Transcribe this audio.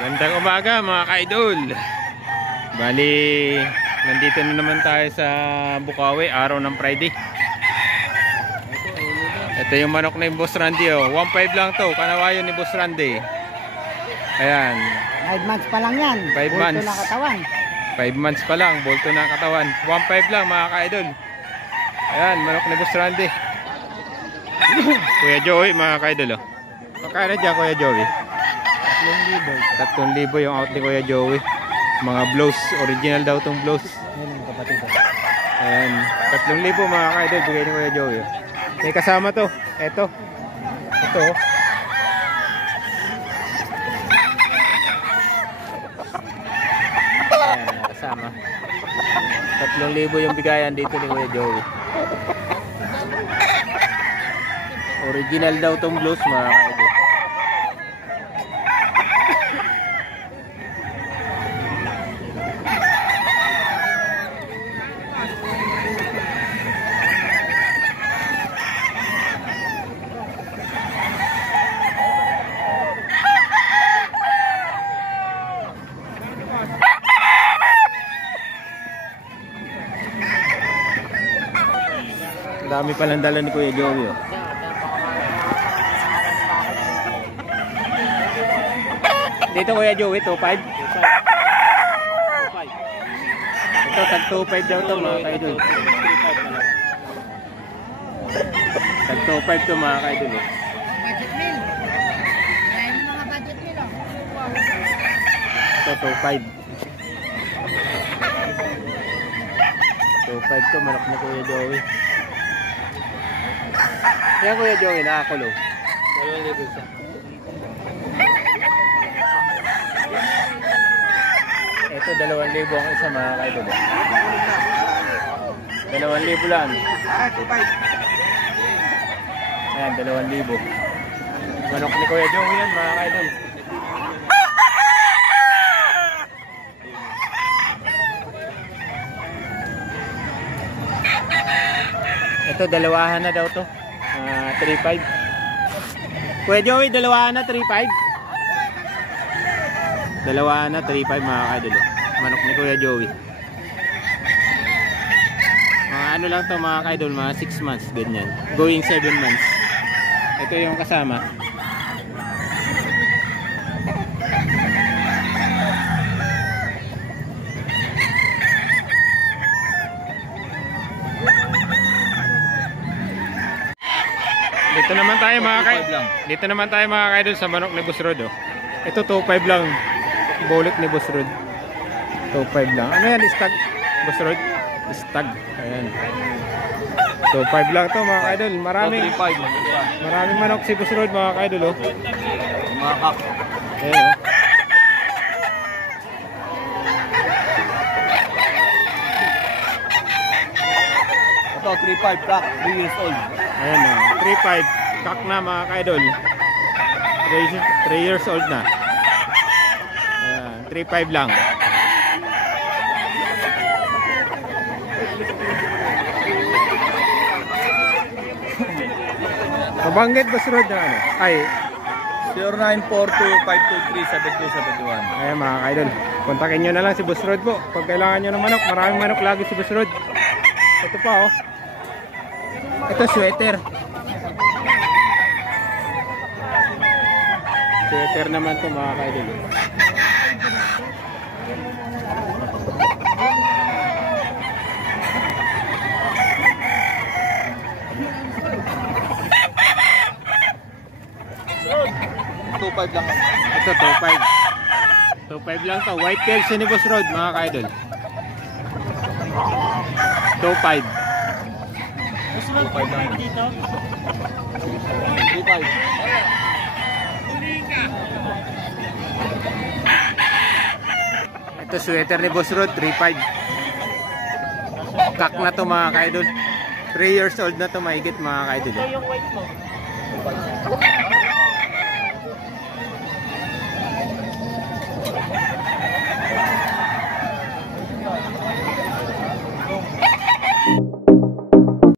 Magandang umaga mga ka-idol. Bali, nandito na naman tayo sa Bukawi, araw ng Friday. Ito yung manok na yung Boss Randy, oh. 1.5 lang to, kanawayo ni Boss Randy. Ayan. 5 months pa lang yan. 5 months. Bulto na katawan. 5 months pa lang, bulto na katawan. 1.5 lang mga ka-idol. Ayan, manok ni Boss Randy. Kuya Joey mga ka-idol, oh. Magkano dyan Kuya Joey? 3,000 yung out ni Kuya Joey. Mga blows, original daw tong blows. Ayan, 3,000 mga ka-idol bigay ni Kuya Joey. May kasama to. Ito. Ayan, kasama 3,000 yung bigayan dito ni Kuya Joey. Original daw tong blows mga ka-idol. Dami palang dala ni Kuya Joey, oh. Dito Kuya Joey, 2.5. Ito, tag 2.5 daw to mga ka-idol. Tag 2.5 to mga ka-idol, eh. Budget meal. Dahil mga budget meal, oh. Ito, 2.5. 2.5 to, manok ni Kuya Joey. Yan Kuya Joey, nakakulo. 2,000 siya. Ito 2,000 ang isa mga ka-idol. 2,000 lang. 2,500. Ayan, 2,000. Manok ni Kuya Joey yan mga ka-idol. Ito dalawahan na daw to. 3.5. Kuya Joey, dalawahan na 3.5. Dalawahan na 3.5 mga ka-idol. Manok ni Kuya Joey. Mga ano lang to mga ka-idol, mga 6 months ganyan. Going 7 months. Ito yung kasama. Dito naman tayo mga ka-idol sa manok ni Boss Rod, oh. Ito 2.5 lang. Bulik ni Boss Rod. 2.5 lang. Ano yan? Stag? Boss Rod? Stag. Ayan. 2.5 lang to mga ka-idol. Maraming manok si Boss Rod mga ka-idol, oh. Mga kak. Ayan, oh. Ito, 3.5 kak, 3 years old. Ayan, oh. 3.5. Kak na mga ka-idol. 3 years old na. Ayan, 3.5 lang. Mabanggit Boss Rod na ano? Ay 0942-523-7271. Ayan mga ka-idol, kontakin nyo na lang si Boss Rod po pag kailangan nyo ng manok. Maraming manok lagi si Boss Rod. Ito pa, oh. Ito sweater. Sweater naman to mga ka-idol. $2.5 lang. Ito 2.5. 2.5 lang to. White tail ni Boss Rod mga ka-idol. 2.5. 2.5 lang dito. 2.5. Ito sweater ni Boss Rod, 3.5. Kak na to mga ka-idol. 3 years old na to, mahigit mga ka-idol. Ito yung white mo.